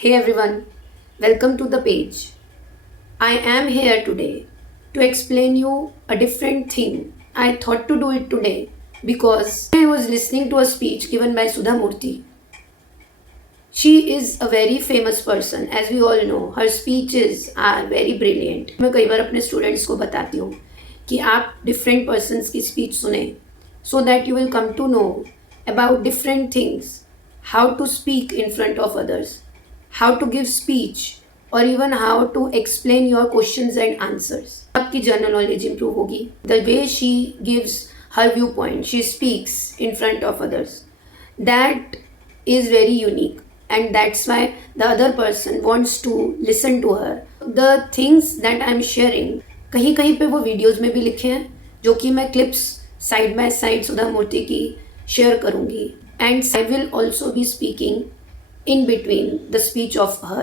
Hey everyone, welcome to the page. I am here today to explain you a different thing. I thought to do it today because I was listening to a speech given by Sudha Murthy. She is a very famous person, as we all know. Her speeches are very brilliant. मैं कई बार अपने students को बताती हूँ कि आप different persons की speech सुने so that you will come to know about different things, how to speak in front of others, how to give speech, or even how to explain your questions and answers. आपकी general knowledge improve होगी. The way she gives her viewpoint, she speaks in front of others. That is very unique, and that's why the other person wants to listen to her. The things that I'm sharing, कहीं कहीं पे वो videos में भी लिखे हैं जो कि मैं क्लिप्स साइड बाय साइड सुधा मूर्ति की शेयर करूँगी. And I will also be speaking in between the speech of her.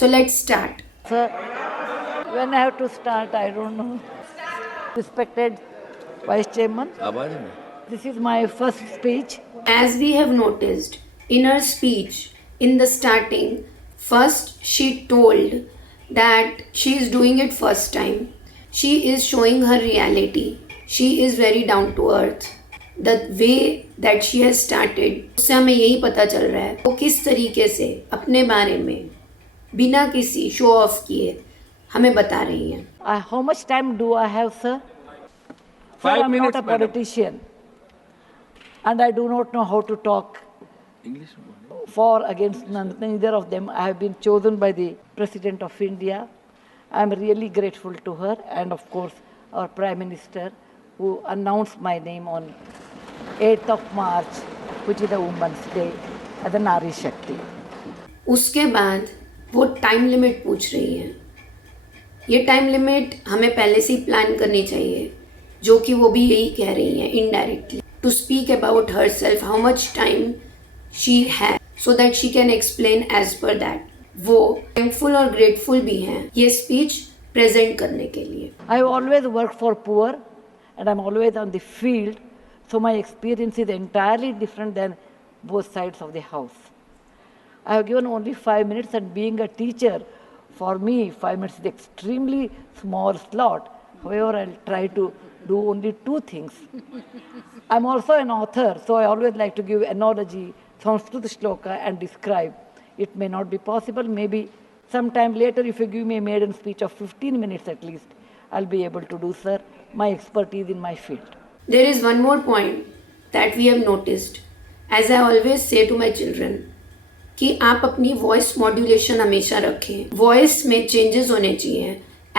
So let's start. Sir, when I have to start, I don't know. Respected Vice Chairman, this is my first speech. As we have noticed in her speech, in the starting, first she told that she is doing it first time. She is showing her reality. She is very down to earth. The way that she has started, उससे हमें यही पता चल रहा है वो किस तरीके से अपने बारे में बिना किसी शो ऑफ किए हमें बता रही हैं. How much time do I have, sir? Sir, I'm not a politician, and I do not know how to talk English. for against neither of them. I have been chosen by the President of India. I am really grateful to her, and of course our Prime Minister, who announced my name on 8th of March, which is the Women's Day, as a Nari Shakti. उसके बाद वो time limit पूछ रही है. ये time limit हमें पहले से ही प्लान करनी चाहिए, जो कि वो भी यही कह रही हैं indirectly, to speak about herself, how much time she है, so that she can explain as per that. वो थैंकफुल और ग्रेटफुल भी हैं ये स्पीच प्रेजेंट करने के लिए. I have always worked for poor, and I'm always on the field, so my experience is entirely different than both sides of the house. I have given only 5 minutes, and being a teacher, for me 5 minutes is extremely small slot. However, I'll try to do only 2 things. I'm also an author, so I always like to give analogy, Sanskrit shloka, and describe. It may not be possible, maybe sometime later if you give me a maiden speech of 15 minutes at least, I'll be able to do, sir, my expertise in my field. There is one more point that we have noticed, as I always say to my children, कि आप अपनी voice modulation हमेशा रखें. Voice में changes होने चाहिए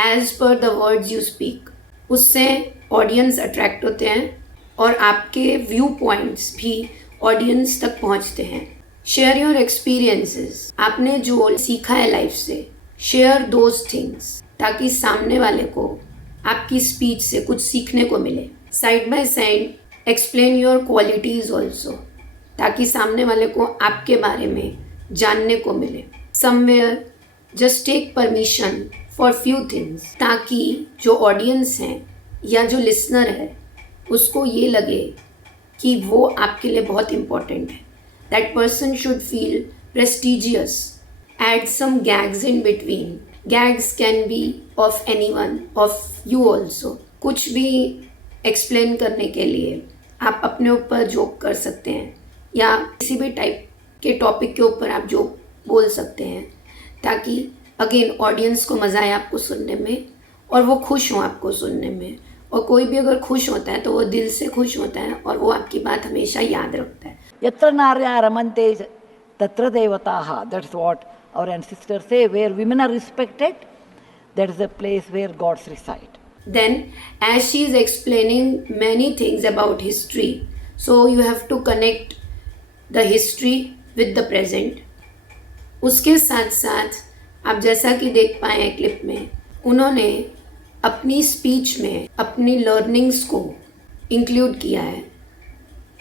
as per the words you speak. उससे audience attract होते हैं और आपके व्यू पॉइंट्स भी ऑडियंस तक पहुंचते हैं. Share your experiences. आपने जो सीखा है लाइफ से, शेयर दोज थिंग्स, ताकि सामने वाले को आपकी स्पीच से कुछ सीखने को मिले. Side by side explain your qualities also, ताकि सामने वाले को आपके बारे में जानने को मिले. Somewhere just take permission for few things, ताकि जो ऑडियंस हैं या जो लिसनर है उसको ये लगे कि वो आपके लिए बहुत इम्पोर्टेंट है. That person should feel prestigious. Add some gags in between. Gags can be of anyone, of you also. कुछ भी एक्सप्लेन करने के लिए आप अपने ऊपर जोक कर सकते हैं या किसी भी टाइप के टॉपिक के ऊपर आप जोक बोल सकते हैं, ताकि अगेन ऑडियंस को मज़ा आए आपको सुनने में और वो खुश हों आपको सुनने में. और कोई भी अगर खुश होता है तो वो दिल से खुश होता है और वो आपकी बात हमेशा याद रखता है. यत्र नार्या रमन्ते तत्र देवताः. That's what our ancestors say. Where women are respected, that is the place where gods reside. Then, as she is explaining many things about history, so you have to connect the history with the present. उसके साथ साथ आप जैसा कि देख पाए हैं clip में, उन्होंने अपनी स्पीच में अपनी लर्निंग्स को इंक्लूड किया है.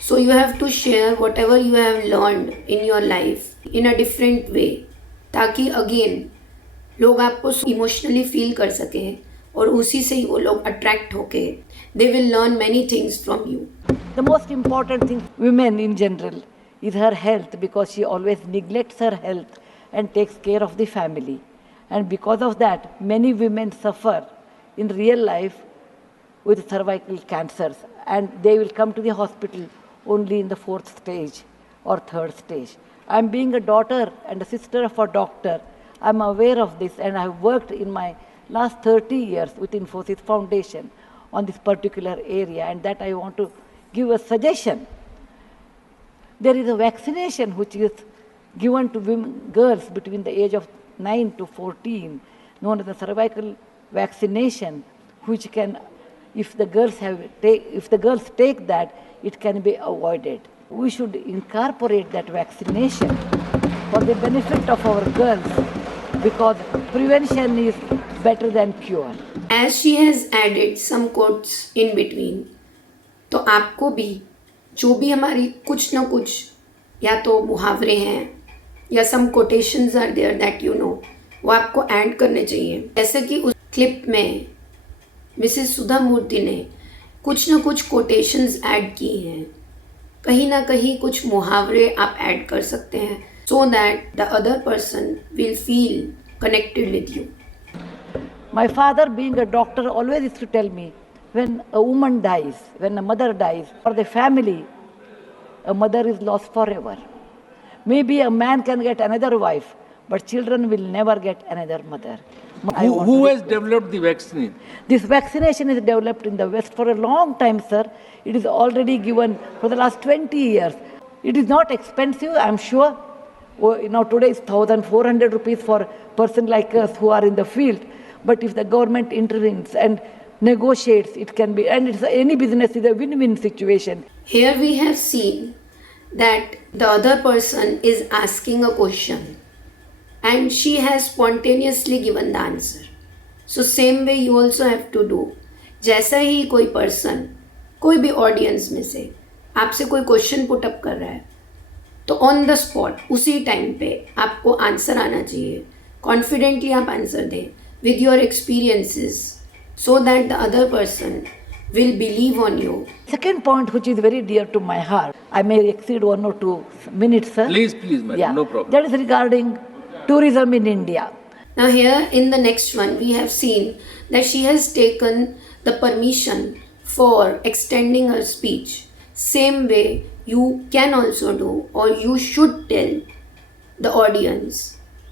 So you have to share whatever you have learned in your life in a different way, ताकि अगेन लोग आपको इमोशनली फील कर सकें और उसी से ही वो लोग अट्रैक्ट होके they will learn many things from you. The most important thing women in general is her health, because she always neglects her health and takes care of the family. And because of that, many women suffer in real life with cervical cancers, and they will come to the hospital only in the 4th stage or 3rd stage. I'm being a daughter and a sister of a doctor. I'm aware of this, and I've worked in my last 30 years with Infosys Foundation on this particular area, and that I want to give a suggestion. There is a vaccination which is given to women, girls between the age of 9 to 14, known as the cervical vaccination, which can, if the girls take that, it can be avoided. We should incorporate that vaccination for the benefit of our girls, because prevention is better than cure. As she has added some quotes in between, तो आपको भी जो भी हमारी कुछ ना कुछ या तो मुहावरे हैं या some quotations are there that you know, वो आपको ऐड करने चाहिए. जैसे कि उस क्लिप में मिसेस सुधा मूर्ति ने कुछ ना कुछ कोटेशंस ऐड की हैं. कहीं ना कहीं कुछ मुहावरे आप ऐड कर सकते हैं so that the other person will feel connected with you. My father, being a doctor, always used to tell me, when a woman dies, when a mother dies, for the family, a mother is lost forever. Maybe a man can get another wife, but children will never get another mother. Who has developed the vaccine? This vaccination is developed in the West for a long time, sir. It is already given for the last 20 years. It is not expensive, I'm sure. Today is 1,400 rupees for a person like us who are in the field. But if the government intervenes and negotiates, it can be, and any business is a win-win situation. Here we have seen that the other person is asking a question and she has spontaneously given the answer. So same way you also have to do. जैसा ही कोई person, कोई भी audience में से आपसे कोई question put up कर रहा है, तो ऑन द स्पॉट उसी टाइम पे आपको आंसर आना चाहिए. कॉन्फिडेंटली आप आंसर दें with your experiences so that the other person will believe on you. Second point, which is very dear to my heart, I may exceed 1 or 2 minutes, sir. Please, madam, yeah. No problem. That is regarding tourism in India. Now here in the next one, we have seen that she has taken the permission for extending her speech. Same way you can also do, or you should tell the audience,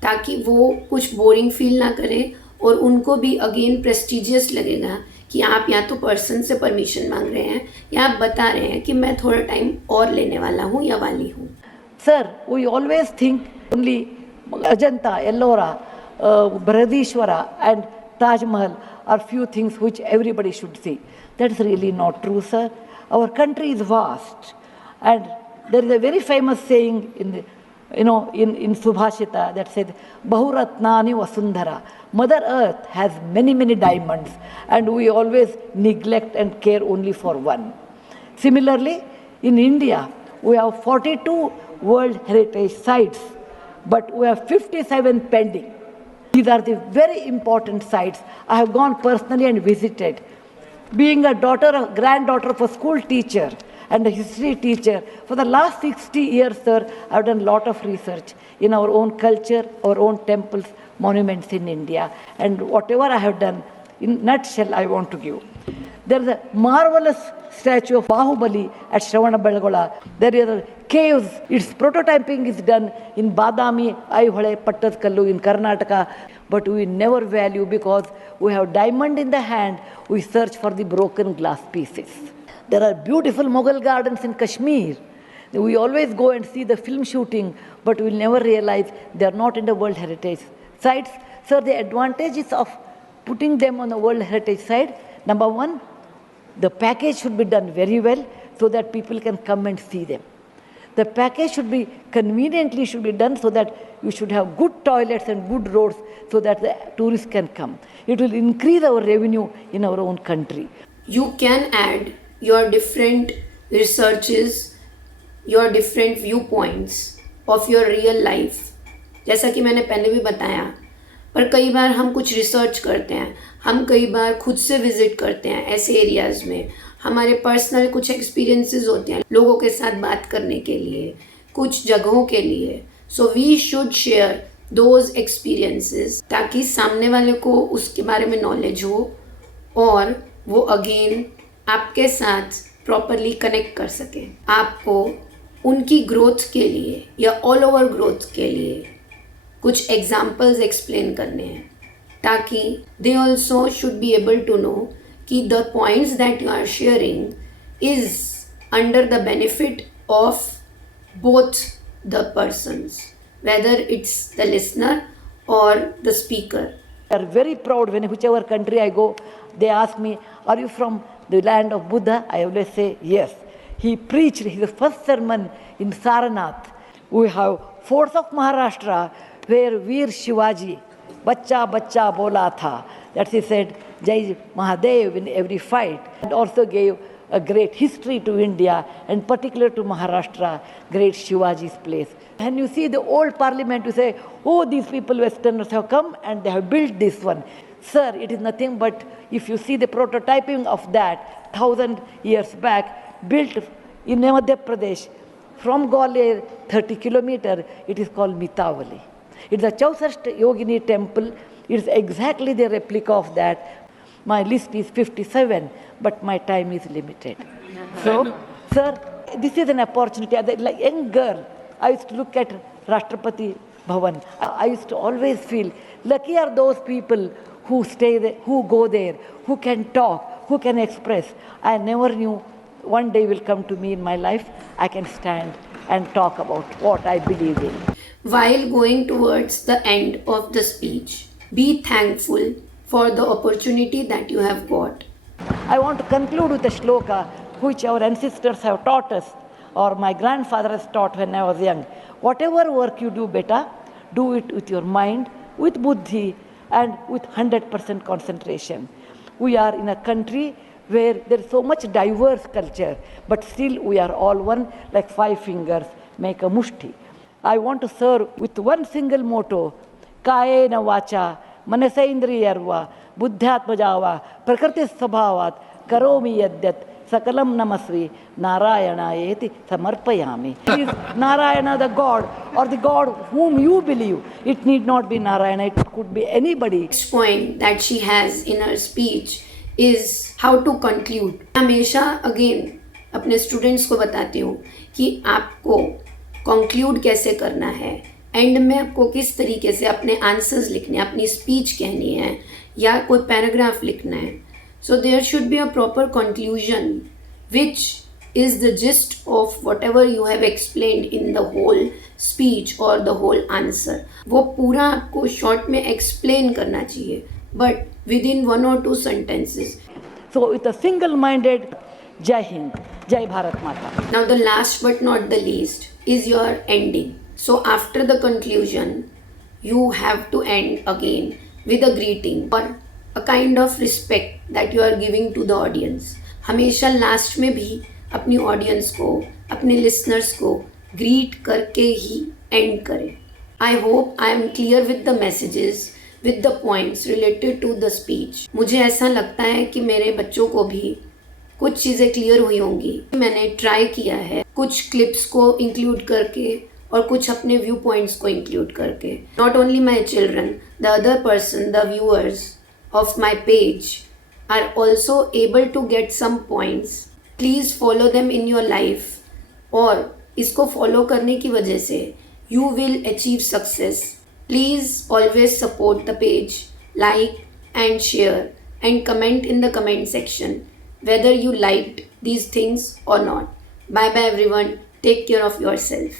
ताकि वो कुछ boring feel ना करें और उनको भी again prestigious लगेगा कि आप या तो पर्सन से परमिशन मांग रहे हैं या आप बता रहे हैं कि मैं थोड़ा टाइम और लेने वाला हूँ या वाली हूँ. Sir, we always think only Ajanta, Ellora, Brihadishwara and Taj Mahal are few things which everybody should see. That's really not true, sir. Our country is vast, and there is a very famous saying in Subhashita that says, Bahuratnani Vasundhara. Mother Earth has many, many diamonds, and we always neglect and care only for one. Similarly, in India, we have 42 World Heritage Sites, but we have 57 pending. These are the very important sites. I have gone personally and visited. Being a granddaughter of a school teacher and a history teacher, for the last 60 years, sir, I have done a lot of research in our own culture, our own temples, monuments in India, and whatever I have done, in nutshell, I want to give. There is a marvelous statue of Bahubali at Shravanabelagola. There are caves. Its prototyping is done in Badami, Aihole, Pattadkallu in Karnataka, but we never value because we have diamond in the hand, we search for the broken glass pieces. There are beautiful Mughal gardens in Kashmir. We always go and see the film shooting, but we never realize they are not in the World Heritage Sites. So the advantages of putting them on the World Heritage Site, number one, the package should be done very well so that people can come and see them. The package should be conveniently done so that you should have good toilets and good roads so that the tourists can come. It will increase our revenue in our own country. You can add your different researches, your different viewpoints of your real life. जैसा कि मैंने पहले भी बताया, पर कई बार हम कुछ रिसर्च करते हैं, हम कई बार खुद से विजिट करते हैं ऐसे एरियाज़ में, हमारे पर्सनल कुछ एक्सपीरियंसेस होते हैं लोगों के साथ बात करने के लिए, कुछ जगहों के लिए. So we should share those experiences, ताकि सामने वाले को उसके बारे में नॉलेज हो और वो अगेन आपके साथ प्रॉपरली कनेक्ट कर सके। आपको उनकी ग्रोथ के लिए या ऑल ओवर ग्रोथ के लिए कुछ एग्जाम्पल्स एक्सप्लेन करने हैं, ताकि they also should be able to know कि the points that you are sharing is under the benefit of both the persons, whether it's the listener और the speaker. I are very proud when whichever country I go, they ask me, are you from the land of Buddha? I always say yes. He preached his first sermon in Saranath. We have forts of Maharashtra where Veer Shivaji, Bachcha Bachcha Bola Tha, that he said, Jai Mahadev in every fight, and also gave a great history to India and particular to Maharashtra, great Shivaji's place. And you see the old parliament, you say, oh, these people, Westerners have come and they have built this one. Sir, it is nothing but, if you see the prototyping of that 1,000 years back, built in Madhya Pradesh, from Gwalior, 30 kilometers, it is called Mitavali. It's a Chausasht Yogini temple. It's exactly the replica of that. My list is 57, but my time is limited. So, sir, this is an opportunity. As a like young girl, I used to look at Rashtrapati Bhavan. I used to always feel lucky are those people who stay there, who go there, who can talk, who can express. I never knew one day will come to me in my life, I can stand and talk about what I believe in. While going towards the end of the speech, be thankful for the opportunity that you have got. I want to conclude with a shloka which our ancestors have taught us, or my grandfather has taught when I was young. Whatever work you do, beta, do it with your mind, with buddhi, and with 100% concentration. We are in a country where there is so much diverse culture, but still we are all one, like 5 fingers make a mushti. I want to serve with one single motto, Kayena vacha, Manasendriyarva, Buddhyatmajava, Prakriti Sabhavat, Karomi Yadyat, Sakalam Namasvi, Narayana Samarpayami. Is Narayana the God or the God whom you believe? It need not be Narayana, it could be anybody. Next point that she has in her speech is how to conclude. हमेशा again अपने students को बताती हूँ कि आपको conclude कैसे करना है, एंड में आपको किस तरीके से अपने आंसर्स लिखने हैं, अपनी स्पीच कहनी है या कोई पैराग्राफ लिखना है. So there should be a proper conclusion which is the gist of whatever you have explained in the whole speech or the whole answer. वो पूरा आपको शॉर्ट में एक्सप्लेन करना चाहिए, but within 1 or 2 sentences. So with a single-minded Jai Hind, Jai Bharat Mata. Now the last but not the least is your ending. So after the conclusion, you have to end again with a greeting or a kind of respect that you are giving to the audience. हमेशा last में भी अपनी audience को, अपने listeners को greet करके ही end करें. I hope I am clear with the messages, with the points related to the speech. मुझे ऐसा लगता है कि मेरे बच्चों को भी कुछ चीज़ें क्लियर हुई होंगी. मैंने ट्राई किया है कुछ क्लिप्स को इंक्लूड करके और कुछ अपने व्यू पॉइंट्स को इंक्लूड करके. Not only my children, the other person, the viewers of my page are also able to get some points. Please follow them in your life, और इसको follow करने की वजह से you will achieve success. Please always support the page, like and share and comment in the comment section whether you liked these things or not. Bye bye everyone. Take care of yourself.